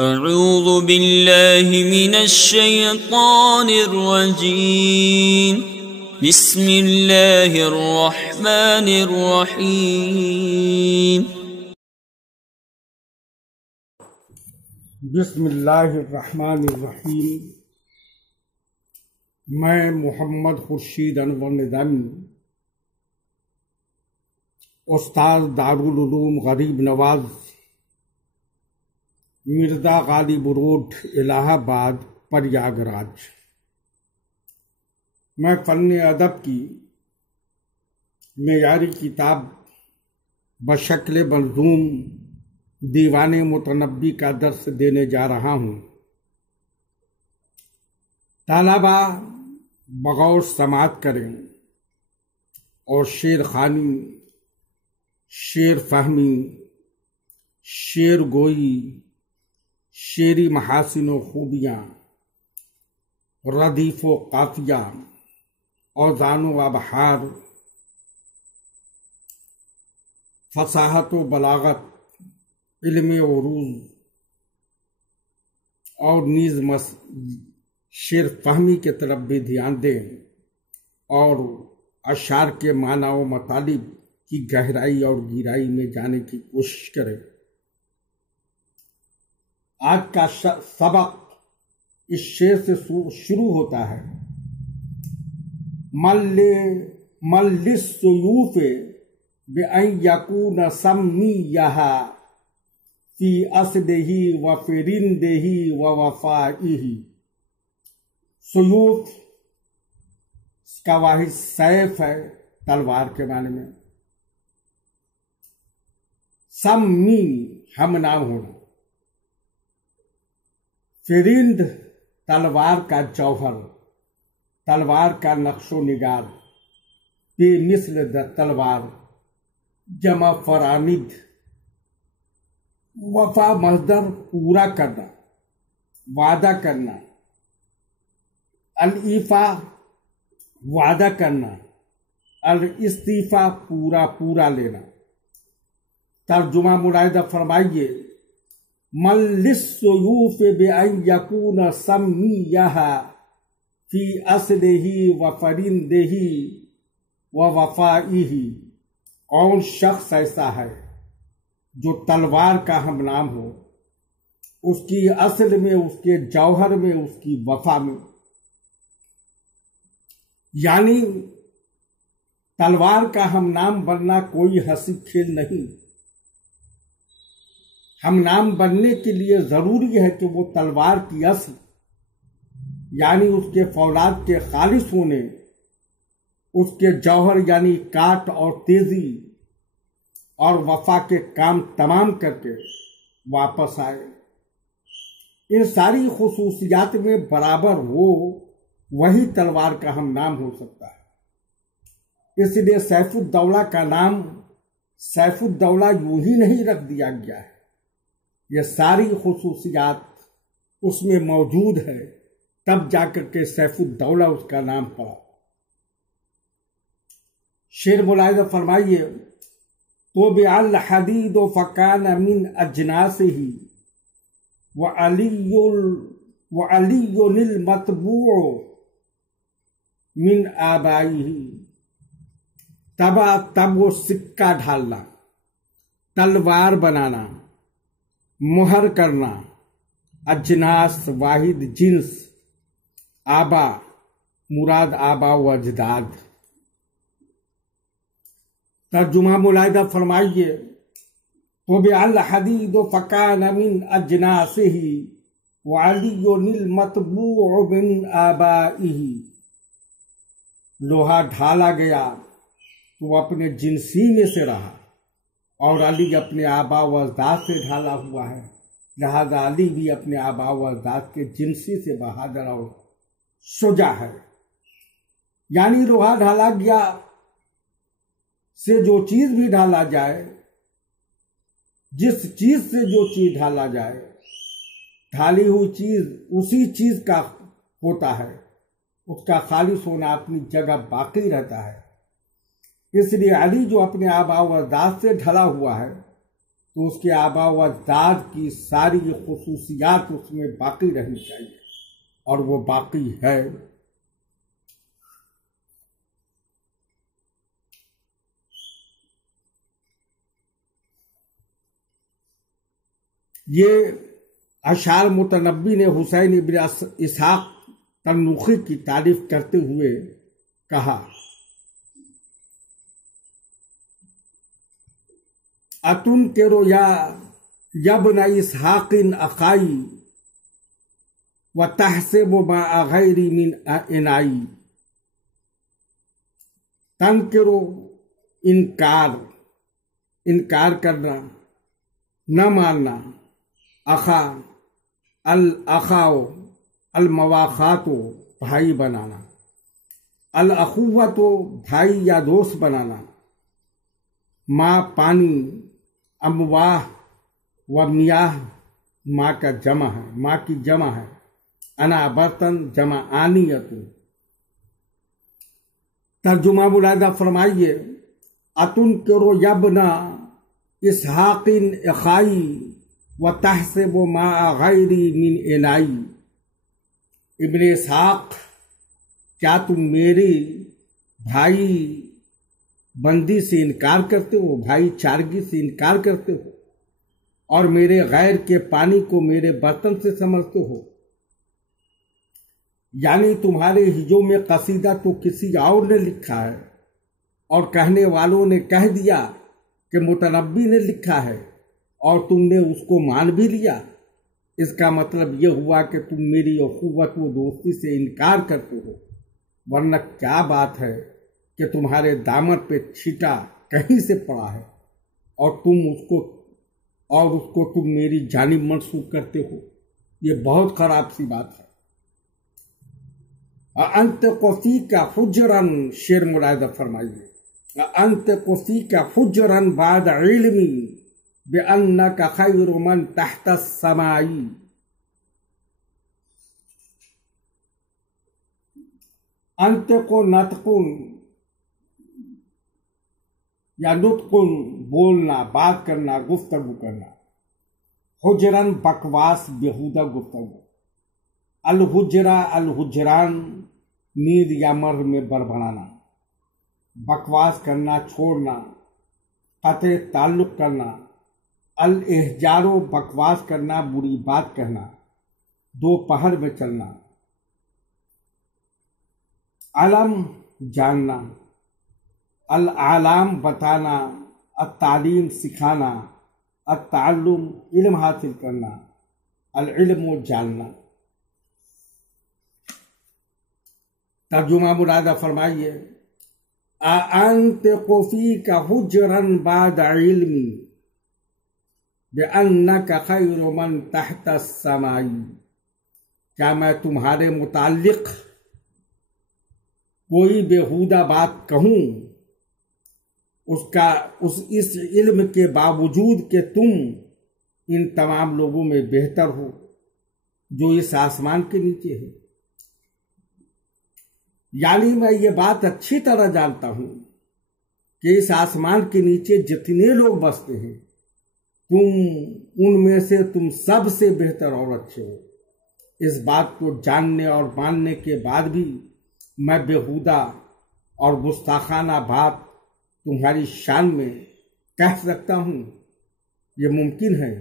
اعوذ باللہ من الشیطان الرجیم بسم اللہ الرحمن الرحیم بسم اللہ الرحمن الرحیم۔ میں محمد خورشید انور نظامی، استاد دارالعلوم غریب نواز مرزا غالب روڈ الہ آباد پریاگ راج، میں فن ادب کی معیاری کتاب بشکل منظوم دیوان متنبی کا درس دینے جا رہا ہوں۔ طلبا بغور سماعت کریں اور شعر خوانی، شعر فہمی، شعر گوئی، شعری محاسن و خوبیاں، ردیف و قافیہ، اوزان و ابحار، فصاحت و بلاغت، علم عروض اور نیز شعر فہمی کے طرف بھی دھیان دیں اور اشعار کے معنی و مطالب کی گہرائی اور گہرائی میں جانے کی کوشش کریں۔ آج کا سبق اس شعر سے شروع ہوتا ہے: مَن لِلسُّیُوفِ بِأَن یَکُونَ سَمِّیَّہَا فِی أَصْلِہِ وَفِرِندِہِ وَوَفَائِہِ۔ سیوف اس کا واحد سیف ہے، تلوار کے معنی میں۔ سمی ہم نام ہونا، فرند تلوار کا جوہر، تلوار کا نقش و نگار، بے مثل تلوار جمع فرامد۔ وفا مصدر پورا کرنا، وعدہ کرنا، الایفا وعدہ کرنا، الاستیفا پورا لینا۔ ترجمہ ملاحظہ فرمائیے: مَن لِلسُّیُوفِ بِأَن یَکُونَ سَمِّیَّہَا فِی أَصْلِہِ وَفَرِندِہِ وَوَفَائِہِ۔ کون شخص ایسا ہے جو تلوار کا ہم نام ہو، اس کی اصل میں، اس کے جوہر میں، اس کی وفا میں۔ یعنی تلوار کا ہم نام بننا کوئی ہنسی کھیل نہیں۔ ہم نام بننے کے لیے ضروری ہے کہ وہ تلوار کی اصل، یعنی اس کے فولاد کے خالص ہونے، اس کے جوہر یعنی کاٹ اور تیزی اور وفا کے کام تمام کر کے واپس آئے۔ ان ساری خصوصیات میں برابر ہو، وہی تلوار کا ہم نام ہو سکتا ہے۔ اس لیے سیف الدولہ کا نام سیف الدولہ یوں ہی نہیں رکھ دیا گیا ہے، یہ ساری خصوصیات اس میں موجود ہے، تب جا کر کے سیف الدولہ اس کا نام پڑا۔ شعر ملاحظہ فرمائیے: طُبِعَ الْحَدِیدُ فَکَانَ مِنْ أَجْنَاسِهِ وَعَلِیٌّ الْمَطْبُوعُ مِنْ آبَائِهِ۔ تب وہ سکہ ڈھالنا، تلوار بنانا، مہر کرنا، اجناس واحد جنس، آبا مراد آبا و اجداد۔ ترجمہ ملاحظہ فرمائیے: طُبِعَ الْحَدِیدُ فَکَانَ مِنْ أَجْنَاسِهِ وَعَلِيٌّ الْمَطْبُوعُ مِنْ آبَائِهِ۔ لوہا ڈھالا گیا تو وہ اپنے جنسی میں سے رہا، اور علی اپنے آبا و اجداد سے ڈھالا ہوا ہے، لہذا علی بھی اپنے آبا و اجداد کے جنسی سے بہادر اور شجاع ہے۔ یعنی لوہا ڈھالا گیا سے جو چیز بھی ڈھالا جائے، جس چیز سے جو چیز ڈھالا جائے، ڈھالی ہوئی چیز اسی چیز کا ہوتا ہے، اس کا خالص ہونا اپنی جگہ باقی رہتا ہے۔ اس لیے علی جو اپنے آبا و اجداد سے ڈھلا ہوا ہے، تو اس کے آبا و اجداد کی ساری خصوصیات اس میں باقی رہنی چاہیے، اور وہ باقی ہے۔ یہ اشعار متنبی نے حسین ابن اسحاق تنوخی کی تعریف کرتے ہوئے کہا، اتنکر یا ابن اسحاق اخائی وتحسب ما غیری من انائی۔ تنکر انکار کرنا، نہ ماننا، اخا الاخاؤ المواخات بھائی بنانا، الاخوت بھائی یا دوست بنانا، ماں پانی، امواہ و میاہ ماں کا جمع ہے، ماں کی جمع ہے، انا برتن جمع آنیت۔ ترجمہ ملاحظہ فرمائیے، اتنکر یبنا اسحاق اخائی وتحسب ما غیری من انائی۔ ابن اسحاق، کیا تم میری بھائی بندی سے انکار کرتے ہو، بھائی چارگی سے انکار کرتے ہو، اور میرے غیر کے پانی کو میرے برتن سے سمجھتے ہو؟ یعنی تمہارے ہجوں میں قصیدہ تو کسی اور نے لکھا ہے، اور کہنے والوں نے کہہ دیا کہ متنبی نے لکھا ہے، اور تم نے اس کو مان بھی لیا۔ اس کا مطلب یہ ہوا کہ تم میری اخوت و دوستی سے انکار کرتے ہو، ورنہ کیا بات ہے کہ تمہارے دامن پہ چھیٹا کہیں سے پڑا ہے، اور اس کو تم میری جانب منسوب کرتے ہو؟ یہ بہت خراب سی بات ہے۔ انطق فیک فجرا، شعر ملاحظہ فرمائیے، انطق فیک فجرا بعد علمی بأنک خیر من تحت السماء۔ انطق نطق یا نطق بولنا، بات کرنا، گفتگو کرنا، حجرن بکواس، بیہودہ گفتگو، الحجرہ الحجران نیند یا مر میں بڑبڑانا، بکواس کرنا، چھوڑنا، قطع تعلق کرنا، الاحجار و بکواس کرنا، بری بات کہنا، دوپہر میں چلنا، علم جاننا، العالم بتانا، التعلیم سکھانا، التعلم علم حاصل کرنا، العلم جاننا۔ ترجمہ ملاحظہ فرمائیے، أأنطق فيك حجرا بعد علمي بأنك خير من تحت السماء۔ کیا میں تمہارے متعلق کوئی بیہودہ بات کہوں اس علم کے باوجود کہ تم ان تمام لوگوں میں بہتر ہو جو اس آسمان کے نیچے ہے؟ یعنی میں یہ بات اچھی طرح جانتا ہوں کہ اس آسمان کے نیچے جتنے لوگ بستے ہیں، ان میں سے تم سب سے بہتر اور اچھے ہو۔ اس بات کو جاننے اور ماننے کے بعد بھی میں بیہودہ اور گستاخانہ بات تمہاری شان میں کہہ سکتا ہوں؟ یہ ممکن ہے؟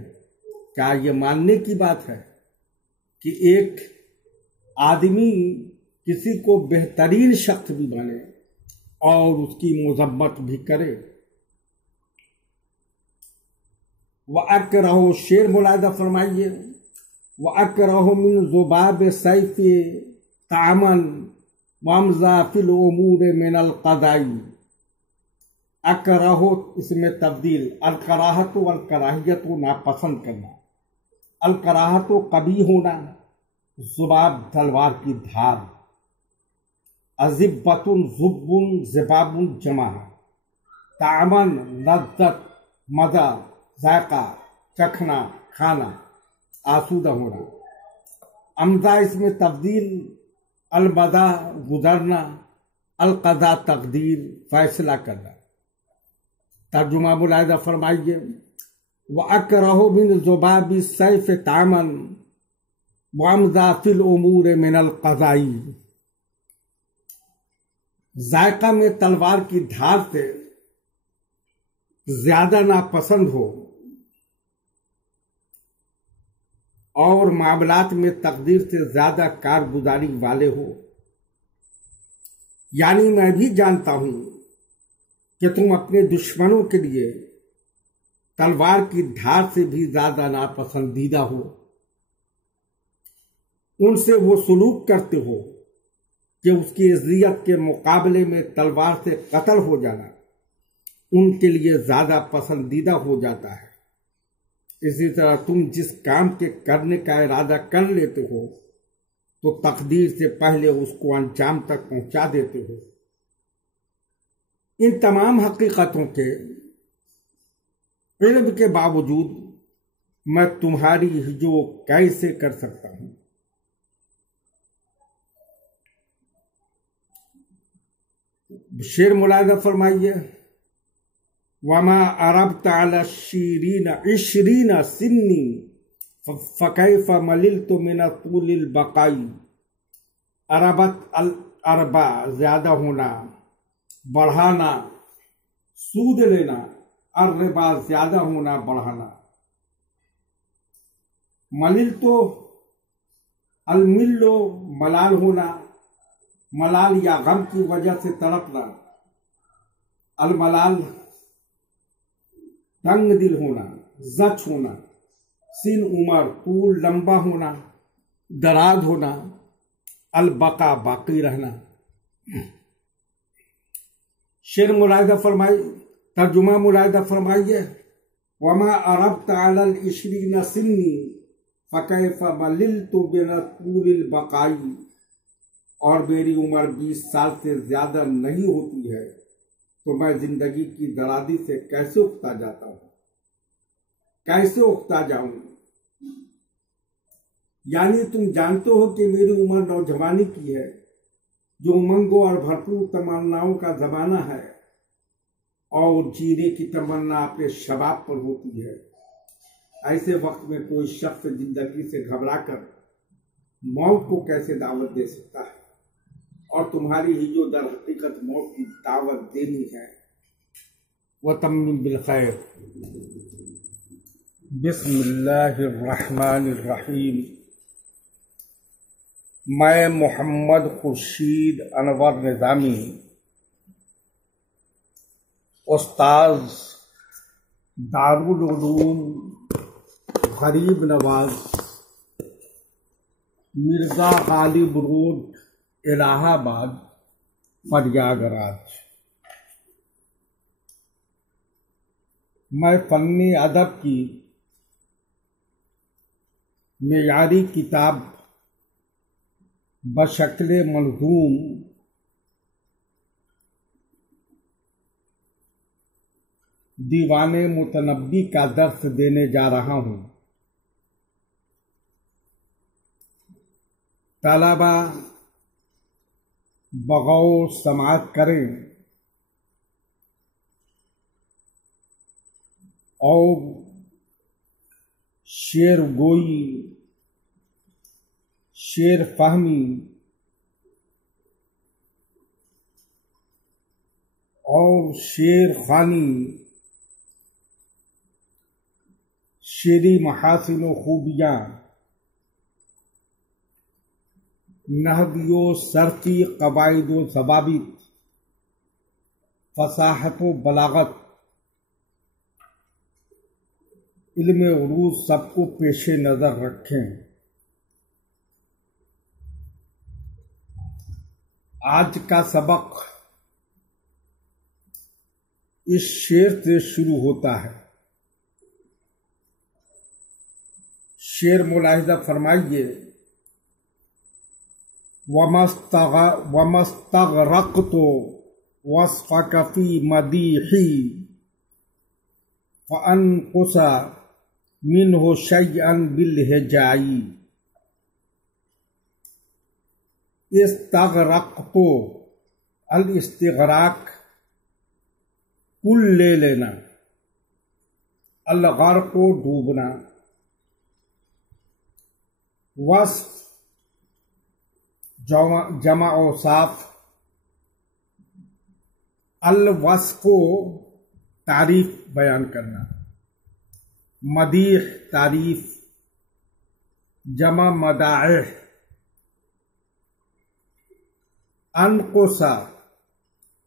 کیا یہ ماننے کی بات ہے کہ ایک آدمی کسی کو بہترین شخص بھی بنے اور اس کی مذمت بھی کرے؟ وَأَكْرَهُ، شعر ملاحظہ فرمائیے، وَأَكْرَهُ مِنْ ذُبَابِ السَّيْفِ طَعْمًا وَأَمْزَى فِي الْأُمُورِ مِنَ الْقَضَاءِ۔ اکرہ اس میں تبدیل، الکراہت والکراہیت کو ناپسند کرنا، الکراہت قبیح ہونا، ذباب تلوار کی دھار، ازبۃ زب زباب جمع، طعمن لذت مزہ ذائقہ چکھنا کھانا آسودہ ہونا، امزا اس میں تبدیل، المدہ گزرنا، القضاء تقدیر فیصلہ کرنا۔ ترجمہ ملاحظہ فرمائیے، وَأَكْرَهُ مِنْ ذُبَابِ السَّيْفِ طَعْمًا وَأَمْضَى فِي الْأُمُورِ مِنَ الْقَضَاءِ۔ ذائقہ میں تلوار کی دھار سے زیادہ ناپسند ہو اور معاملات میں تقدیر سے زیادہ کارگزاری والے ہو۔ یعنی میں بھی جانتا ہوں کہ تم اپنے دشمنوں کے لیے تلوار کی دھار سے بھی زیادہ ناپسندیدہ ہو، ان سے وہ سلوک کرتے ہو کہ اس کی اذیت کے مقابلے میں تلوار سے قتل ہو جانا ان کے لیے زیادہ پسندیدہ ہو جاتا ہے۔ اسی طرح تم جس کام کے کرنے کا ارادہ کر لیتے ہو تو تقدیر سے پہلے اس کو انجام تک پہنچا دیتے ہو۔ ان تمام حقیقتوں کے علم کے باوجود میں تمہاری ہجو کیسے کر سکتا ہوں؟ شعر ملاحظہ فرمائیے، وَمَا عَرَبْتَ عَلَى الشِّيرِينَ 20 سِنِّي فَكَيْفَ مَلِلْتُ مِنَ طُولِ الْبَقَاءِ۔ عربت الاربع زیادہ ہونا، بڑھانا، سود لینا، الربا زیادہ ہونا، بڑھانا۔ مللتو الملو ملال ہونا، ملال یا غم کی وجہ سے تڑپنا، الملال تنگ دل ہونا، زچ ہونا، سن عمر طول لمبا ہونا، دراز ہونا، البقا باقی رہنا۔ شعر ملاحظہ فرمائی، ترجمہ ملاحظہ فرمائیے، وما عربت علی العشرین سنی فکیف مللت بنا طول البقاء۔ اور میری عمر 20 سال سے زیادہ نہیں ہوتی ہے تو میں زندگی کی درازی سے کیسے اکتا جاتا ہوں، کیسے اکتا جاؤں؟ یعنی تم جانتے ہو کہ میری عمر نوجوانی کی ہے، جو امنگوں اور بھرپور تمناؤں کا زمانہ ہے، اور جینے کی تمنا اپنے شباب پر ہوتی ہے۔ ایسے وقت میں کوئی شخص زندگی سے گھبرا کر موت کو کیسے دعوت دے سکتا ہے؟ اور تمہاری ہی جو در حقیقت موت کی دعوت دینی ہے۔ وتمم بالخیر۔ بسم اللہ الرحمن الرحیم۔ میں محمد خورشید انور نظامی، استاذ دارالعلوم غریب نواز، مرزا غالب روڈ، الہ آباد، پریاگ راج، میں فن ادب کی معیاری کتاب بشکل منظوم دیوان متنبی کا درس دینے جا رہا ہوں۔ طلبہ بغور سماعت کریں اور شعر گوئی، شعر فہمی اور شعر خوانی، شعری محاسن و خوبیاں، نحوی و صرفی قواعد و ضوابط، فصاحت و بلاغت، علم عروض سب کو پیش نظر رکھیں۔ آج کا سبق اس شعر سے شروع ہوتا ہے۔ شعر ملاحظہ فرمائیے، وَمَا اسْتَغْرَقْتُ وَصْفَكَ فِي مَدِيحِي فَأَنْقُصَ مِنْهُ شَيْئًا بِالْهِجَاءِ۔ استغرقت، الاستغراق کل لے لینا، الغرق کو ڈوبنا، وصف جمع اوصاف، الوصف کو تعریف بیان کرنا، مدیح تعریف، جمع مدائح، انقص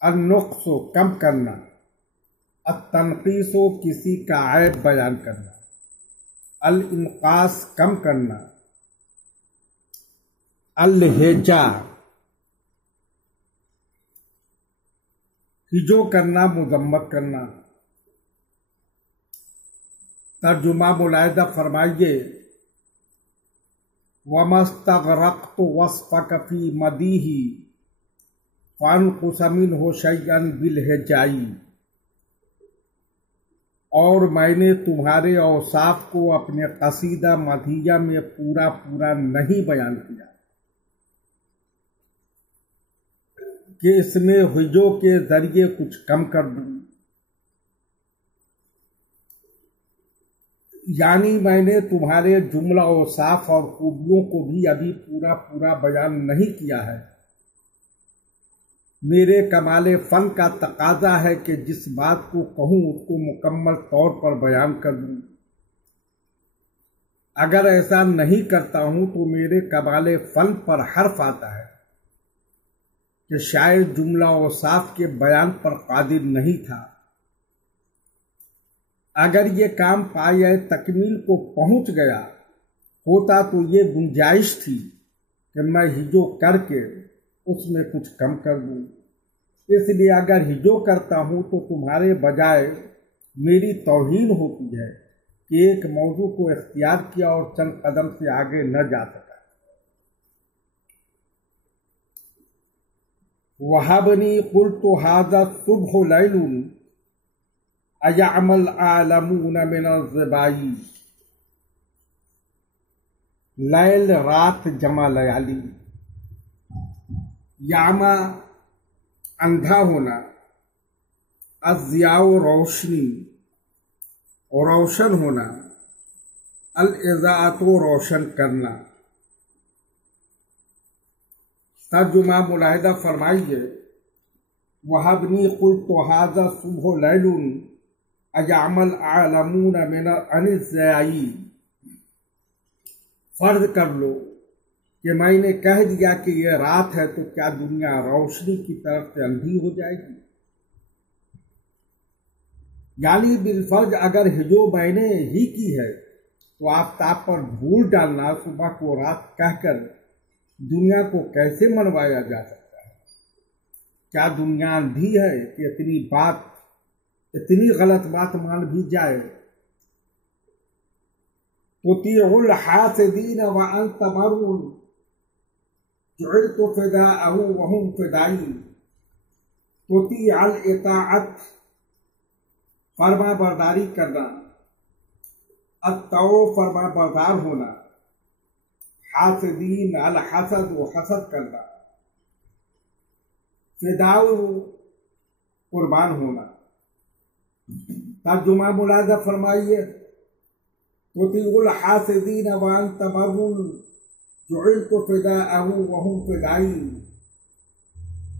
النقص کم کرنا، التنقیص کسی کا عیب بیان کرنا، الانقاص کم کرنا، الہجا ہجو کرنا مذمت کرنا۔ ترجمہ ملاحظہ فرمائیے، وَمَا اسْتَغْرَقْتُ وَصْفَكَ فِي مَدِيحِ فَانْقُصَ مِنْهُ شَيْئًا بِالْہِجَاءِ، اور میں نے تمہارے اوصاف کو اپنے قصیدہ مدیحہ میں پورا نہیں بیان کیا کہ اس میں ہجو کے ذریعے کچھ کم کر دوں، یعنی میں نے تمہارے جملہ اوصاف اور خوبیوں کو بھی ابھی پورا بیان نہیں کیا ہے۔ میرے کمال فن کا تقاضا ہے کہ جس بات کو کہوں اس کو مکمل طور پر بیان کر دوں۔ اگر ایسا نہیں کرتا ہوں تو میرے کمال فن پر حرف آتا ہے کہ شاید جملہ اوصاف کے بیان پر قادر نہیں تھا۔ اگر یہ کام پایۂ تکمیل کو پہنچ گیا ہوتا تو یہ گنجائش تھی کہ میں ہجو کر کے اس میں کچھ کم کر دوں۔ اس لیے اگر ہجو کرتا ہوں تو تمہارے بجائے میری توہین ہوتی ہے کہ ایک موضوع کو اختیار کیا اور چند قدم سے آگے نہ جا سکا۔ وَهَبْنِي قُلْتُ هَذَا الصُّبْحُ لَيْلٌ أَيَعْمَى الْعَالَمُونَ مِنَ الظِّبَاءِ، لیل رات جمع لیالی، یعمہ اندھا ہونا، الضیاء روشنی روشن ہونا، الاضاءۃ روشن کرنا۔ ترجمہ ملاحظہ فرمائیے، وَهَبْنِي قُلْتُ هَذَا الصُّبْحُ لَيْلٌ أَيَعْمَى الْعَالَمُونَ عَنِ الضِّيَاءِ، فرض کر لو کہ میں نے کہہ دیا کہ یہ رات ہے تو کیا دنیا روشنی کی طرف سے اندھی ہو جائے گی؟ یعنی بالفرض اگر ہجو میں نے ہی کی ہے تو آفتاب پر دھول ڈالنا صبح کو رات کہہ کر دنیا کو کیسے منوایا جا سکتا ہے؟ کیا دنیا اندھی ہے کہ اتنی غلط بات مان بھی جائے؟ تطیع الحاسدین وانت مرء جعلت فداءه وهم فدائی، تطیع الاطاعت فرما برداری کرنا، الطوع فرما بردار ہونا، حاسدین الحسد و حسد کرنا، فداء قربان ہونا۔ ترجمہ ملاحظہ فرمائیے، تطیع الحاسدین وانت مرء جعلت فداءه وهم فدائی،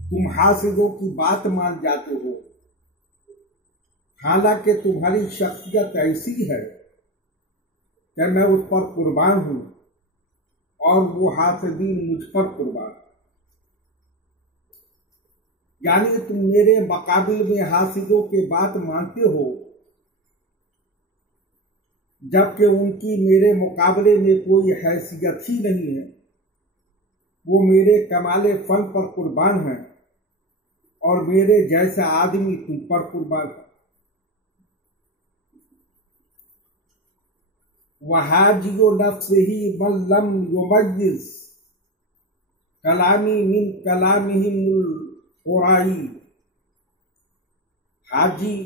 تم حاسدوں کی بات مان جاتے ہو حالانکہ تمہاری شخصیت ایسی ہے کہ میں اس پر قربان ہوں اور وہ حاسدین مجھ پر قربان۔ یعنی تم میرے مقابل میں حاسدوں کی بات مانتے ہو جبکہ ان کی میرے مقابلے میں کوئی حیثیت ہی نہیں ہے۔ وہ میرے کمال فن پر قربان ہیں اور میرے جیسا آدمی تم پر قربان ہے۔ وَحَاجِيُ نَفْسِهِ مَنْ لَمْ يُمَيِّزْ كَلَامِي مِنْ كَلَامِهِمُ الْقُرَائِ، حاجی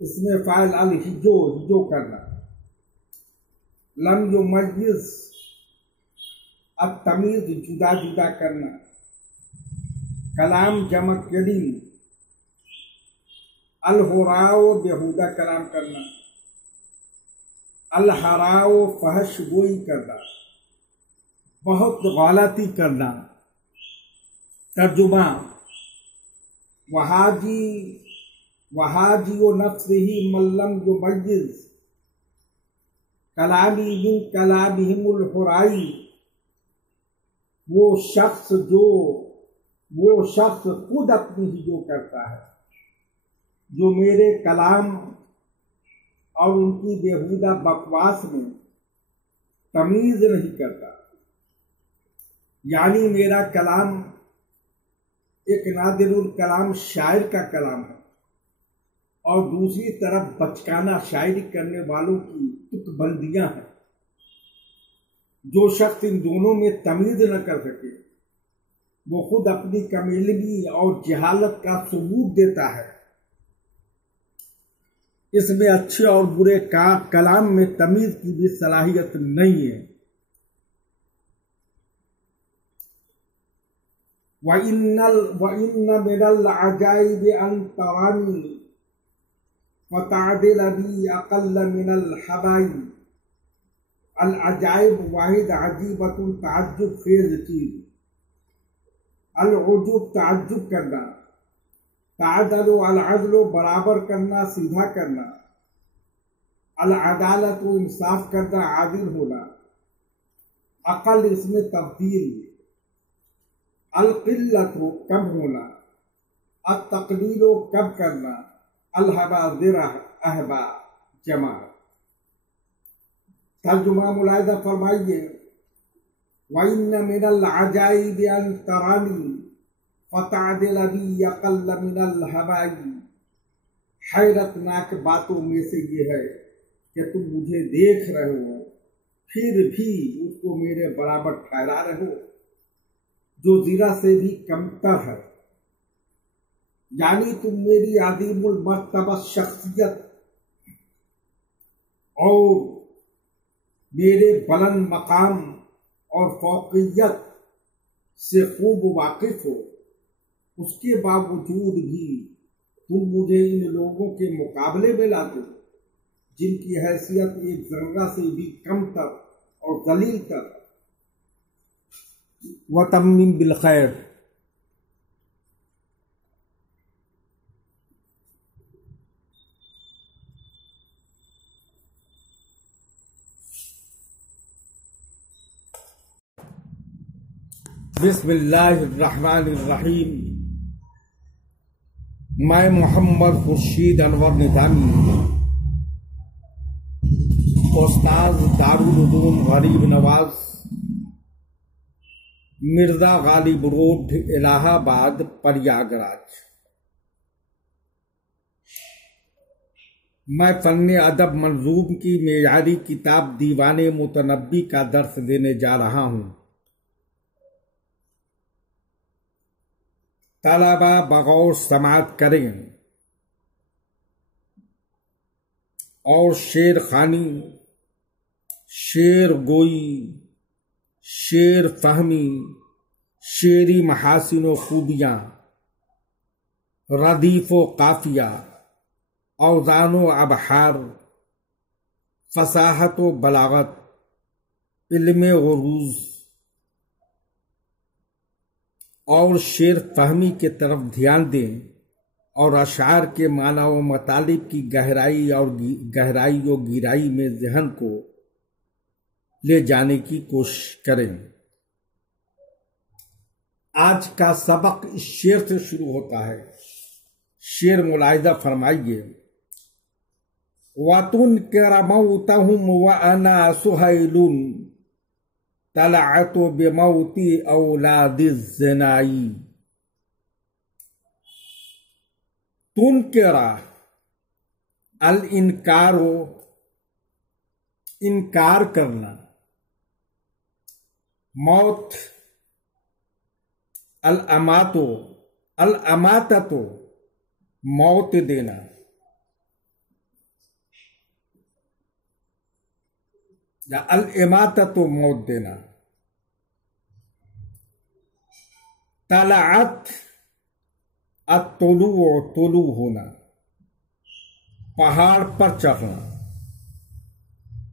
اس میں فاعل ہجو کرنا، لم یمیز التمیز جدا جدا کرنا، کلام جمع کلیم، الہراء بےہودہ کلام کرنا، الحراء فحش گوئی کرنا، بہت غلطی کرنا۔ ترجمہ: وحاجی و نفسه من لم یمیز کلامی من کلامہم الحرائی، وہ شخص خود اپنی ہی جو کرتا ہے، جو میرے کلام اور ان کی بیہودہ بکواس میں تمیز نہیں کرتا۔ یعنی میرا کلام ایک نادر الکلام شاعر کا کلام ہے، اور دوسری طرف بچکانہ شاعری کرنے والوں کی تک بندیاں ہیں۔ جو شخص ان دونوں میں تمیز نہ کر سکے، وہ خود اپنی کمیلگی اور جہالت کا ثبوت دیتا ہے۔ اس میں اچھے اور برے کا کلام میں تمیز کی بھی صلاحیت نہیں ہے۔ وَإِنَّ مِنَ الْعَجَائِبِ أَن تَرَانِي فَتَعْدِلَ بِي أَقَلَّ مِنَ الْحَبَائِبِ۔ العجائب واحد عجیبۃ تعجب خیز چیز۔ العجوب تعجب کرنا، تعدل العدل برابر کرنا، سیدھا کرنا، العدالت انصاف کرنا، عادل ہونا، عقل اس میں تبدیل، القلت کم ہونا، التقلیل کم کرنا، الہبا ذرہ اہبا جمع۔ ترجمہ ملاحظہ فرمائیے: وَإِنَّ مِنَ الْعَجَائِبِ أَن تَرَانِي فَتَعْدِلَ بِي أَقَلَّ مِنَ الْحَبَائِبِ۔ حیرت ناک باتوں میں سے یہ ہے کہ تم مجھے دیکھ رہے ہو، پھر بھی اس کو میرے برابر ٹھہرا رہے ہو، جو زیرہ سے بھی کمتر ہے۔ یعنی تم میری عظیم المرتبہ شخصیت اور میرے بلند مقام اور فوقیت سے خوب واقف ہو، اس کے باوجود بھی تم مجھے ان لوگوں کے مقابلے میں لاتے ہو جن کی حیثیت ایک ذرہ سے بھی کم تر اور ذلیل تر۔ وَتَمِّمْ بِالْخَيْرِ۔ بسم اللہ الرحمن الرحیم۔ میں محمد خورشید انور نظامی، استاد دارالعلوم غریب نواز، مرزا غالب روڈ، الہ آباد، پریاگراج۔ میں فن ادب منظوم کی معیاری کتاب دیوان متنبی کا درس دینے جا رہا ہوں۔ طلبہ بغور سماعت کریں اور شعر خوانی، شعر گوئی، شعر فہمی، شعری محاسن و خوبیاں، ردیف و قافیہ، اوزان و ابحار، فصاحت و بلاغت، علم عروض اور شعر فہمی کے طرف دھیان دیں، اور اشعار کے معنی و مطالب کی گہرائی و گہرائی میں ذہن کو لے جانے کی کوشش کریں۔ آج کا سبق اس شعر سے شروع ہوتا ہے۔ شعر ملاحظہ فرمائیے: وَتُنْكِرَ مَوْتَهُمْ وَأَنَا سُهَيْلٌ طَلَعْتُ بِمَوْتِ أَوْلَادِ الزِّنَاءِ۔ تُنْكِرَ الانکار، انکار کرنا، موت، الاماتۃ، موت دینا، یا الاماتۃ، موت دینا، طلعت، الطلوع، طلوع ہونا، پہاڑ پر چڑھنا،